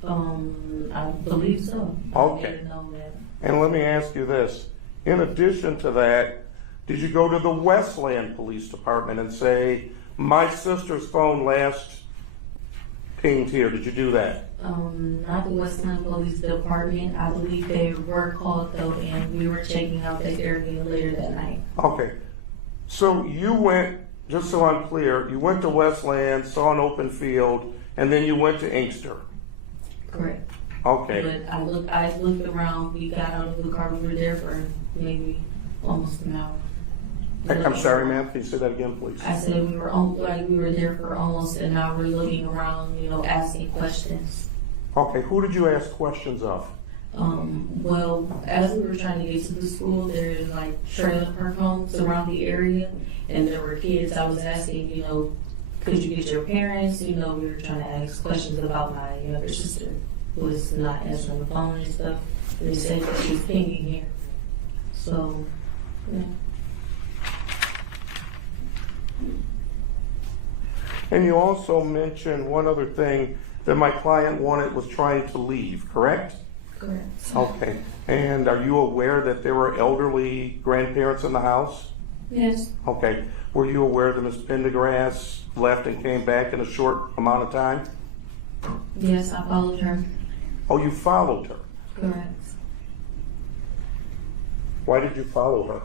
I believe so. Okay. I didn't know that. And let me ask you this. In addition to that, did you go to the Westland Police Department and say, my sister's phone last pinged here? Did you do that? Not the Westland Police Department. I believe they were called though, and we were checking out that area later that night. Okay. So you went, just so I'm clear, you went to Westland, saw an open field, and then you went to Inkster. Correct. Okay. But I looked around. We got out of the car. We were there for maybe almost an hour. I'm sorry, ma'am. Can you say that again, please? I said we were there for almost an hour, looking around, asking questions. Okay. Who did you ask questions of? Well, as we were trying to get to the school, there's like trailer park homes around the area, and there were kids. I was asking, could you get your parents? We were trying to ask questions about my younger sister, who was not answering the phone and stuff. And they said that she's pinging here. So, yeah. And you also mentioned one other thing, that my client was trying to leave, correct? Correct. Okay. And are you aware that there were elderly grandparents in the house? Yes. Okay. Were you aware that Ms. Pendergrass left and came back in a short amount of time? Yes, I followed her. Oh, you followed her. Correct. Why did you follow her?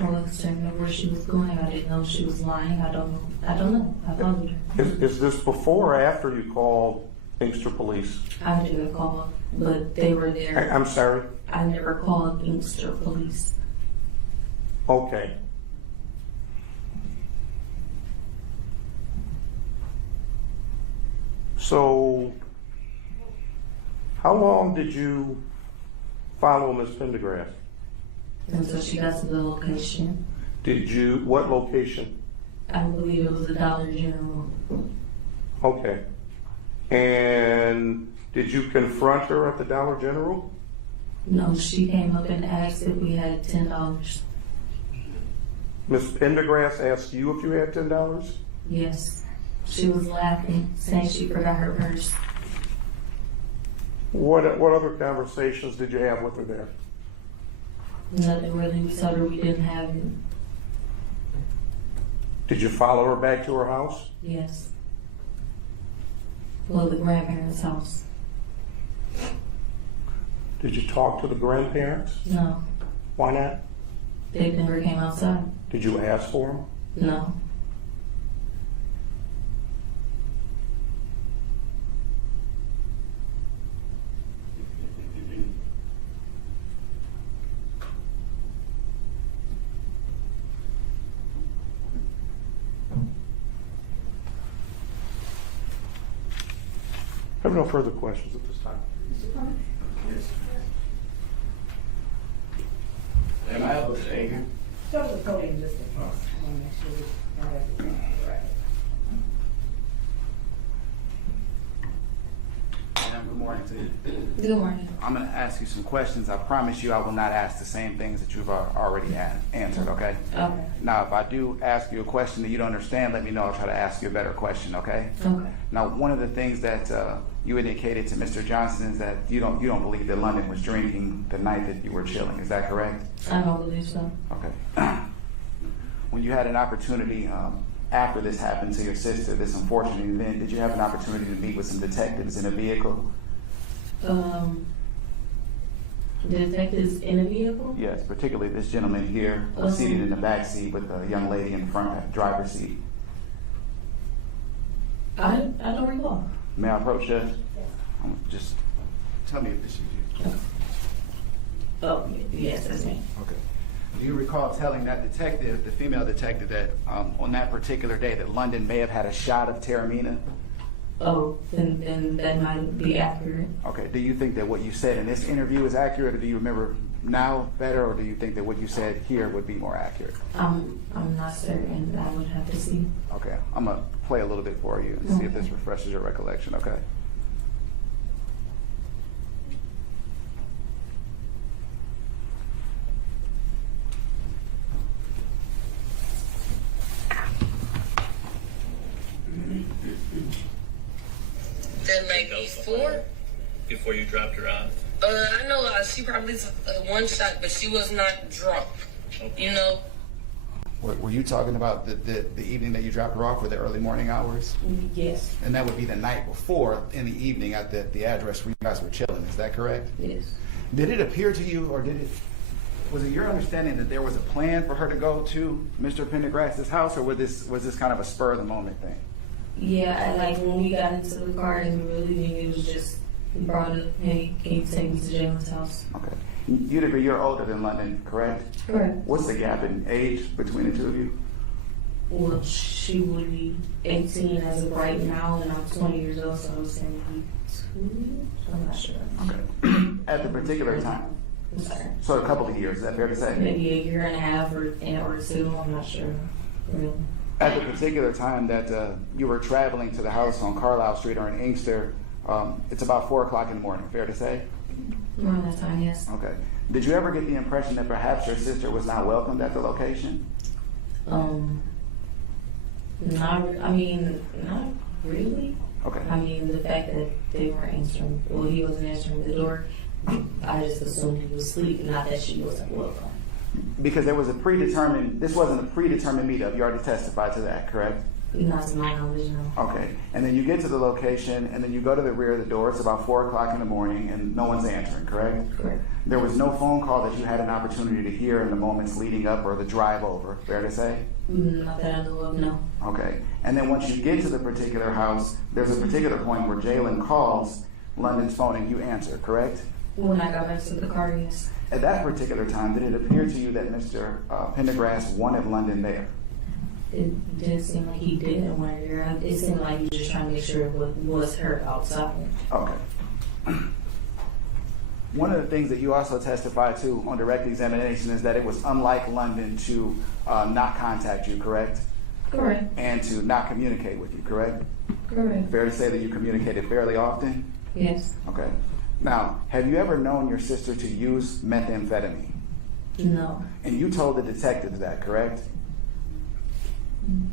Well, I didn't know where she was going. I didn't know she was lying. I don't know. I followed her. Is this before or after you called Inkster Police? I didn't call, but they were there. I'm sorry? I never called Inkster Police. Okay. So, how long did you follow Ms. Pendergrass? Until she got to the location. What location? I believe it was a Dollar General. Okay. And did you confront her at the Dollar General? No, she came up and asked if we had $10. Ms. Pendergrass asked you if you had $10? Yes. She was laughing, saying she forgot her purse. What other conversations did you have with her there? Nothing really. We told her we didn't have it. Did you follow her back to her house? Yes. Well, the grandparents' house. Did you talk to the grandparents? No. Why not? They never came outside. Did you ask for them? No. I have no further questions at this time. Am I able to anger? Start with the podium just a second. I want to make sure we have everything right. Ma'am, good morning to you. Good morning. I'm going to ask you some questions. I promise you I will not ask the same things that you've already answered, okay? Okay. Now, if I do ask you a question that you don't understand, let me know. I'll try to ask you a better question, okay? Okay. Now, one of the things that you indicated to Mr. Johnson is that you don't believe that London was drinking the night that you were chilling. Is that correct? I don't believe so. Okay. When you had an opportunity after this happened to your sister, this unfortunate event, did you have an opportunity to meet with some detectives in a vehicle? Detectives in a vehicle? Yes, particularly this gentleman here was seated in the back seat with a young lady in the front driver's seat. I don't recall. May I approach Judge? Just tell me if this is you. Oh, yes, that's me. Okay. Do you recall telling that detective, the female detective, that on that particular day that London may have had a shot of Terramina? Oh, then that might be accurate. Okay. Do you think that what you said in this interview is accurate, or do you remember now better, or do you think that what you said here would be more accurate? I'm not certain. I would have to see. Okay. I'm going to play a little bit for you and see if this refreshes your recollection, okay? the night before. Before you dropped her off? I know she probably took one shot, but she was not drunk. Okay. You know? Were you talking about the evening that you dropped her off, or the early morning hours? Yes. And that would be the night before, in the evening, at the address where you guys were chilling. Is that correct? Yes. Did it appear to you, or was it your understanding that there was a plan for her to go to Mr. Pendergrass's house, or was this kind of a spur of the moment thing? Yeah, like when we got into the car and we really knew it was just brought up, hey, can you take me to Jaylen's house? Okay. You'd agree you're older than London, correct? Correct. What's the gap in age between the two of you? Well, she would be 18 as of right now, and I'm 20 years old, so I was saying 2. I'm not sure. Okay. At the particular time. I'm sorry. So a couple of years, is that fair to say? Maybe a year and a half or 2. I'm not sure. Really. At the particular time that you were traveling to the house on Carlisle Street or in Inkster, it's about 4 o'clock in the morning, fair to say? Around that time, yes. Okay. Did you ever get the impression that perhaps your sister was not welcomed at the location? Not really. Okay. I mean, the fact that they weren't answering, well, he wasn't answering the door, I just assumed he was asleep, not that she wasn't welcome. Because this wasn't a predetermined meetup. You already testified to that, correct? Not to my knowledge, no. Okay. And then you get to the location, and then you go to the rear of the door. It's about 4 o'clock in the morning, and no one's answering, correct? Correct. There was no phone call that you had an opportunity to hear in the moments leading up or the drive over, fair to say? Not that I know of, no. Okay. And then once you get to the particular house, there's a particular point where Jaylen calls London's phone and you answer, correct? When I got back to the car, yes. At that particular time, did it appear to you that Mr. Pendergrass wanted London there? It didn't seem like he didn't want her there. It seemed like he was just trying to make sure it was her outside. Okay. One of the things that you also testified to on direct examination is that it was unlike London to not contact you, correct? Correct. And to not communicate with you, correct? Correct. Fair to say that you communicated fairly often? Yes. Okay. Now, have you ever known your sister to use methamphetamine? No. And you told the detectives that, correct?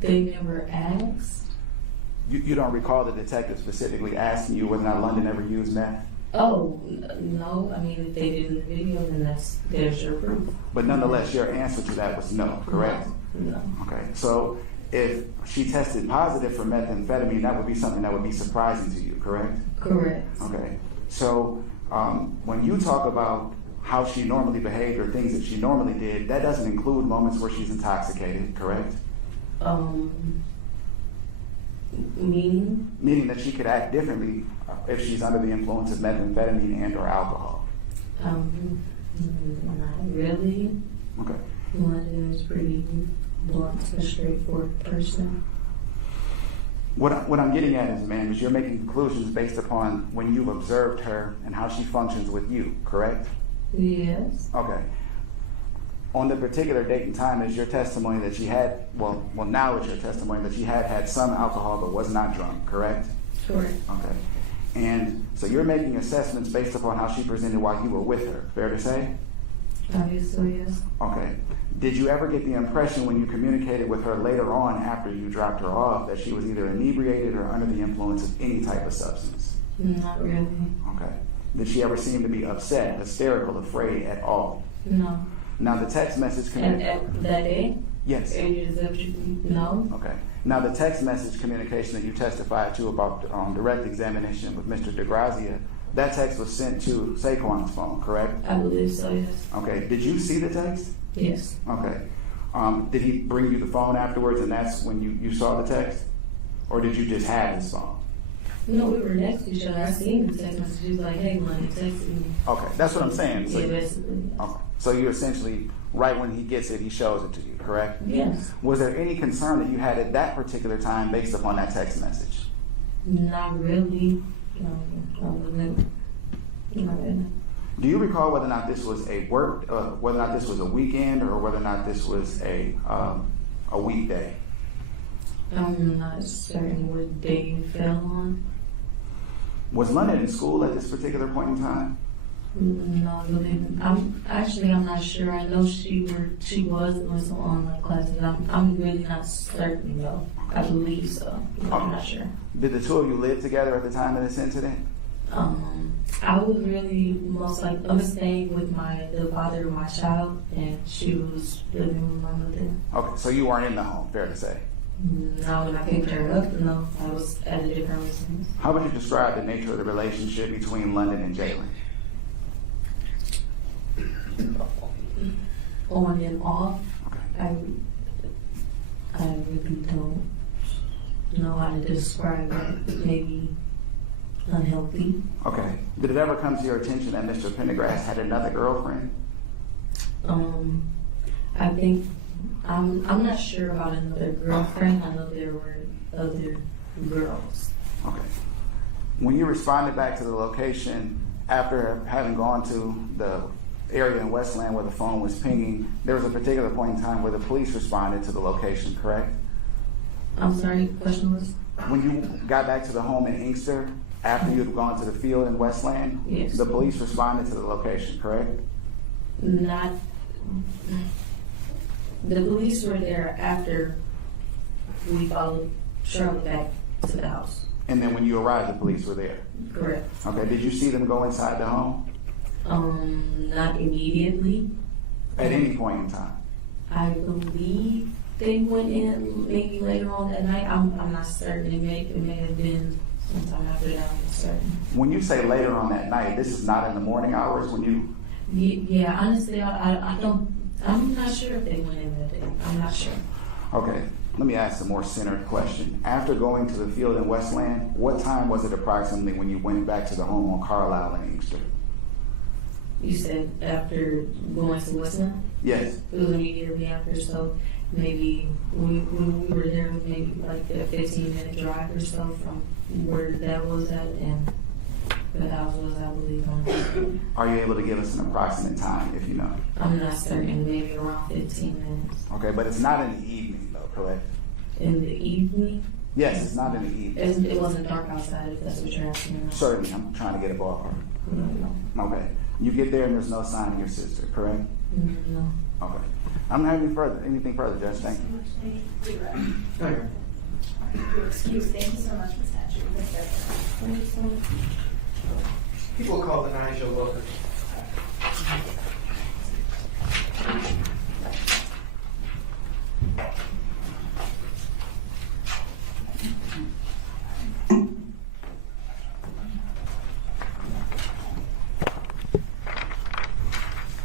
They never asked. You don't recall the detective specifically asking you whether or not London ever used meth? Oh, no. I mean, if they did in the video, then there's your proof. But nonetheless, your answer to that was no, correct? No. Okay. So if she tested positive for methamphetamine, that would be something that would be surprising to you, correct? Correct. Okay. So when you talk about how she normally behaved or things that she normally did, that doesn't include moments where she's intoxicated, correct? Meaning? Meaning that she could act differently if she's under the influence of methamphetamine and or alcohol. Not really. Okay. London is pretty blunt and straightforward person. What I'm getting at is, ma'am, is you're making conclusions based upon when you've observed her and how she functions with you, correct? Yes. Okay. On the particular date and time is your testimony that she had, well, now it's your testimony that she had some alcohol but was not drunk, correct? Correct. Okay. And so you're making assessments based upon how she presented while you were with her, fair to say? Obviously, yes. Okay. Did you ever get the impression when you communicated with her later on after you dropped her off that she was either inebriated or under the influence of any type of substance? Not really. Okay. Did she ever seem to be upset, hysterical, afraid at all? No. Now the text message And that day? Yes. No. Okay. Now the text message communication that you testified to about direct examination with Mr. DeGrazia, that text was sent to Saquon's phone, correct? I believe so, yes. Okay. Did you see the text? Yes. Okay. Did he bring you the phone afterwards and that's when you saw the text? Or did you just have his phone? No, we were next to each other. I seen the text message. He was like, hey, London, texted me. Okay. That's what I'm saying. So Yeah, basically. okay. So you essentially, right when he gets it, he shows it to you, correct? Yes. Was there any concern that you had at that particular time based upon that text message? Not really. No. Not really. Do you recall whether or not this was whether or not this was a weekend or whether or not this was a weekday? I'm not certain what day you fell on. Was London in school at this particular point in time? No, I'm not sure. I know she was doing some online classes. I'm really not certain though. I believe so. But I'm not sure. Did the two of you live together at the time of this incident? I was really most like I'm staying with the father of my child, and she was living with my mother. Okay, so you weren't in the home, fair to say. No, when I picked her up, no, I was at a different residence. How would you describe the nature of the relationship between London and Jaylen? On and off, Okay. I really don't know how to describe it. Maybe unhealthy. Okay. Did it ever come to your attention that Mr. Pendergrass had another girlfriend? I think I'm not sure about another girlfriend. I know there were other girls. Okay. When you responded back to the location after having gone to the area in Westland where the phone was pinging, there was a particular point in time where the police responded to the location, correct? I'm sorry, the question was? When you got back to the home in Inkster, after you had gone to the field in Westland, Yes. the police responded to the location, correct? Not. The police were there after we followed Charlotte back to the house. And then when you arrived, the police were there. Correct. Okay, did you see them go inside the home Not immediately. at any point in time? I believe they went in maybe later on that night. I'm not certain. It may have been sometime after that. I'm certain. When you say later on that night, this is not in the morning hours when you... Yeah, honestly, I don't. I'm not sure if they went in that day. I'm not sure. Okay, let me ask a more centered question. After going to the field in Westland, what time was it approximately when you went back to the home on Carlisle and Inkster? You said after going to Westland? Yes. It was immediately after, so maybe when we were there, it was maybe like a 15-minute drive or so from where that was at, and the house was, I believe, on. Are you able to give us an approximate time, if you know? I'm not certain, maybe around 15 minutes. Okay, but it's not in the evening, though, correct? In the evening? Yes, it's not in the evening. It wasn't dark outside, if that's what you're asking. Certainly, I'm trying to get a ballpark. No. Okay. You get there and there's no sign of your sister, correct? No. Okay. I don't have anything further, Judge. Thank you. Your excuse. Thank you so much, Ms. Hatcher. People call the Nigel Wilkins.